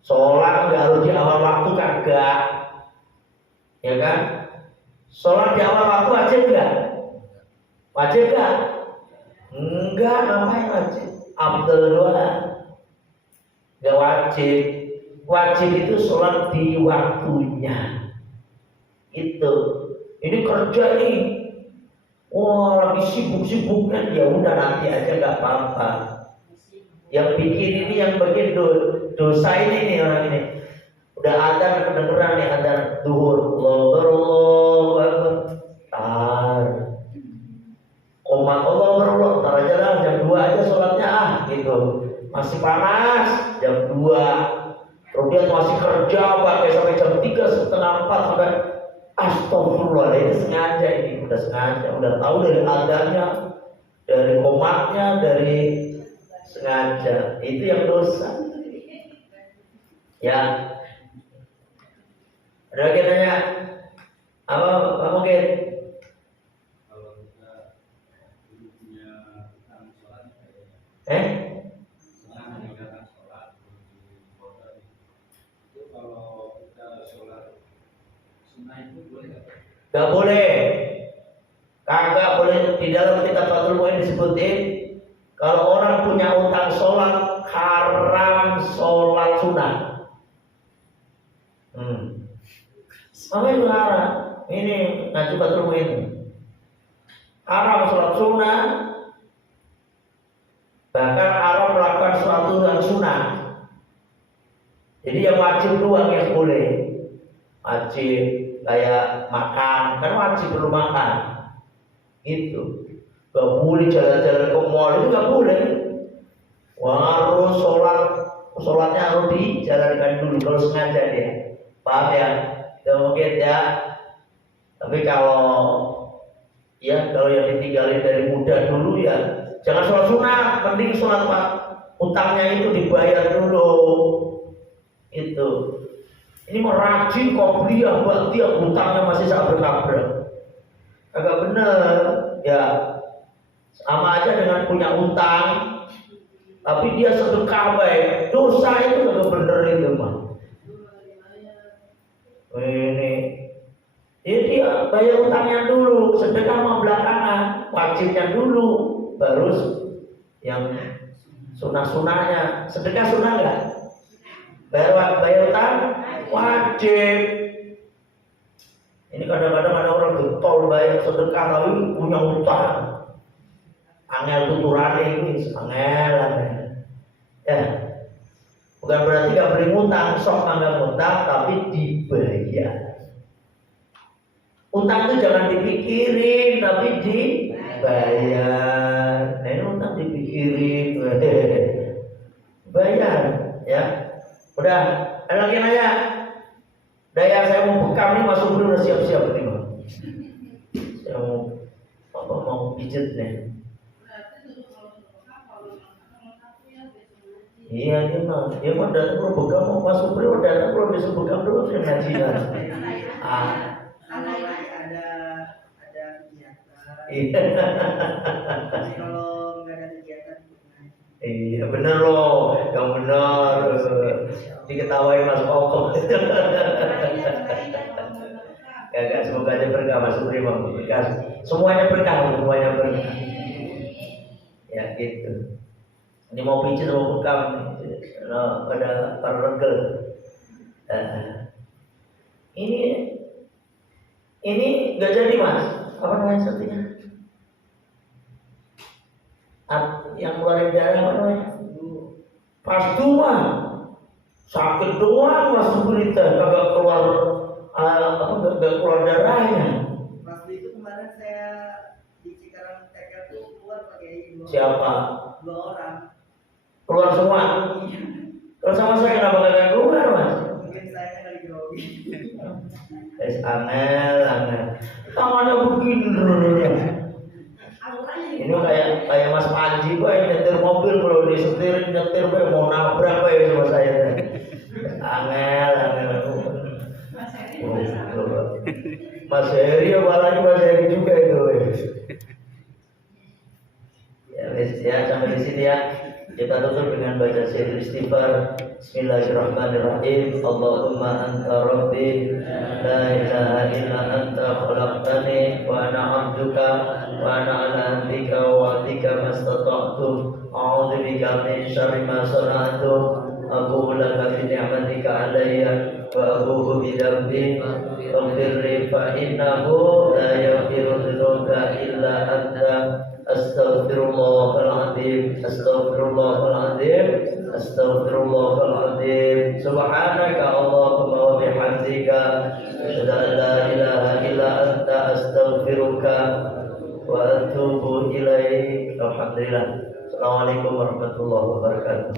Sholat gak harus di awal waktu, kagak. Ya kan? Sholat di awal waktu wajib gak? Wajib gak? Enggak, ngapain wajib? Abdul doang. Gak wajib. Wajib itu sholat di waktunya. Itu. Ini kerja nih. Wah, lagi sibuk-sibuknya, ya udah nanti aja gak apa-apa. Yang bikin ini, yang bikin dosa ini nih orang ini. Udah adzan kedengeran nih, adzan duhur. Allahu Akbar. Komat Allahu Akbar. Ntar aja lah, jam 2 aja sholatnya gitu. Masih panas jam 2. Terus dia masih kerja pakai sampai jam 3 setengah udah sengaja, udah tahu dari adanya, dari komatnya, dari sengaja, itu yang dosa. Ya, ada lagi nanya apa mungkin? Kalau kita dulu punya utang sholat kayak senang meninggalkan sholat di kota itu, kalau kita sholat sunnah itu boleh nggak? Gak boleh, kagak boleh. Di dalam kitab Fathul Muin disebutin kalau orang punya utang sholat, haram sholat sunnah. Apa itu haram? Ini ngaji Fathul Muin. Haram sholat sunnah, bahkan haram melakukan suatu yang sunnah. Jadi yang wajib doang yang boleh. Wajib kayak makan, kan wajib perlu makan. Gitu. Gak boleh jalan-jalan ke mall, itu gak boleh. Harus sholatnya harus dijalankan dulu kalau sengaja dia. Paham ya? Itu mungkin ya. Tapi kalau yang ditinggalin dari muda dulu ya, jangan sholat sunnah, mending sholat pak. Utangnya itu dibayar dulu. Itu. Ini merajin qobliyah, ba'diyah, utangnya masih sabrak-sabrak. Agak bener, ya. Sama aja dengan punya utang, tapi dia sedekah baik, dosa itu agak bener itu mah. Ini, dia bayar utangnya dulu, sedekah mah belakangan, wajibnya dulu, baru yang sunah-sunahnya. Sedekah sunah nggak? Bayar utang wajib. Ini kadang-kadang ada orang getol bayar sedekah tapi punya utang. Angel tuturane ini, angel. Ya, bukan berarti gak boleh ngutang, sok mangga ngutang tapi dibayar. Utang itu jangan dipikirin tapi dibayar. Nah, ini utang dipikirin, bayar, ya. Udah, ada lagi nanya? Daya saya mau bekam nih, masuk dulu udah siap-siap nih, Bang. Saya mau pijet nih. Iya dia mah datang belum bekam, mau masuk beliau datang belum besok bekam dulu saya ngaji kan. Ada kegiatan. Iya. Kalau nggak ada kegiatan, Iya bener loh, yang benar. Diketawain Mas Koko. Gak, semoga aja berkah Mas Supri, berkah. Semuanya berkah. Ya gitu. Ini mau pijit mau bekam, pada regel. Ini nggak jadi Mas. Apa namanya satunya? Yang keluarin darah apa namanya? Pastu mah sakit doang Mas berita, kagak keluar kagak keluar darahnya. Mas itu kemarin saya di Cikarang TK tuh keluar pakai Siapa? 2 orang. Keluar semua. Kalau sama saya kenapa kagak keluar Mas? Mungkin saya lagi grogi. Angel. Tangannya begini. Ini kayak Mas Panji yang nyetir mobil, kalau disetir nyetir mau nabrak sama saya. Angel. Mas Heri apalagi Mas Heri juga itu. Ya sampai di sini ya. Kita tutup dengan baca syair istighfar. Bismillahirrahmanirrahim. Allahumma anta rabbi la ilaha illa anta khalaqtani wa ana 'abduka wa ana 'ala ahdika wa wa'dika mastata'tu. A'udzu bika min syarri ma sana'tu. Aku laka bi ni'matika 'alayya wa abu'u bi dhanbi. Faghfirli fa innahu la yaghfiru dzunuba illa anta. Astaghfirullahaladzim. Subhanaka Allahumma wa bihamdika asyhadu an la ilaha illa anta astaghfiruka wa atubu ilaik. Alhamdulillah. Assalamualaikum warahmatullahi wabarakatuh.